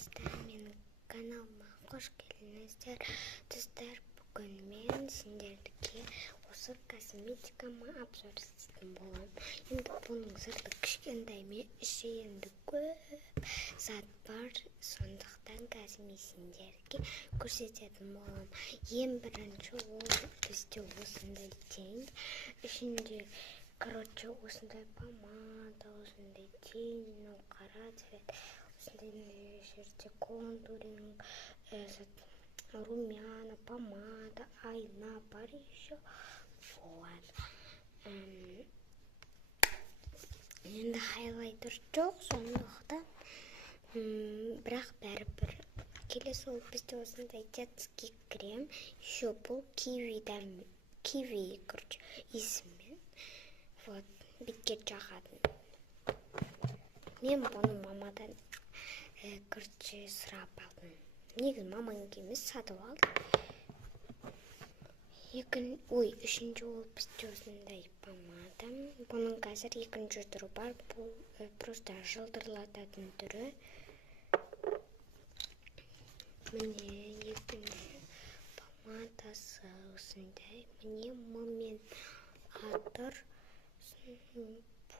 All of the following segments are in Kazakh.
армысыздар, менің каналыма қош келдіңіздер. Достар, бүгін мен сендерге осы косметикама обзор істейтін боламын. Енді бұның сырты кішкентай, мен іші енді көп зат бар, сондықтан қазір сендерге көрсететін боламын. Ең бірінші ол бізде осындай тень, ішінде короче, осындай помада, осындай тень, қара цвет, осындай жерде контуринг, румяна, помада, айна бар еще. Вот. Енді хайлайтер жоқ, сондықтан бірақ бәрібір. Келесі ол бізде осындай детский крем, еще бұл киви, короче, исімен. Вот, бетке жағатын. Мен бұны мамадан короче сұрап алдым. Негізі маманың емес, сатып алдым. Үшінші ол бізде осындай помада. Бұның қазір екінші түрі бар. Бұл просто жылтырлататын түрі. Міне екінші помадасы осындай. Міне момент атыр.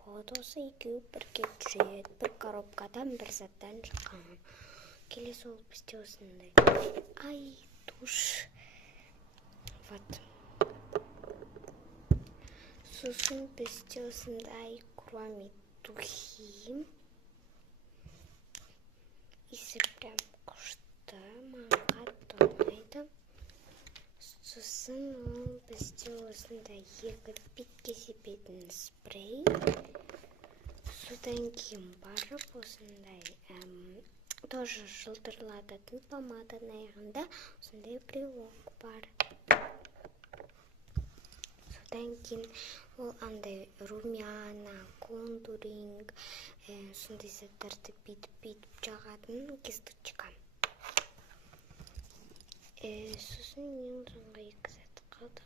Фотосы екеуі бірге жүреді. Бір коробкадан бір заттан шыққан. Келесі ол бізде осындай туш. Вот. Сосын бізде осындай кроме духи. Иісі прям күшті, маған қатты ұнайды. Сосын ол бізде осындай екі бетке себетін спрей. Содан кейін барып осындай тоже жылтырлататын помаданың аяғында осындай брелок бар. Содан кейін ол андай румяна, контуринг, сондай заттарды бетіп жағатын кисточка. Сосын ең соңғы екі зат қалды.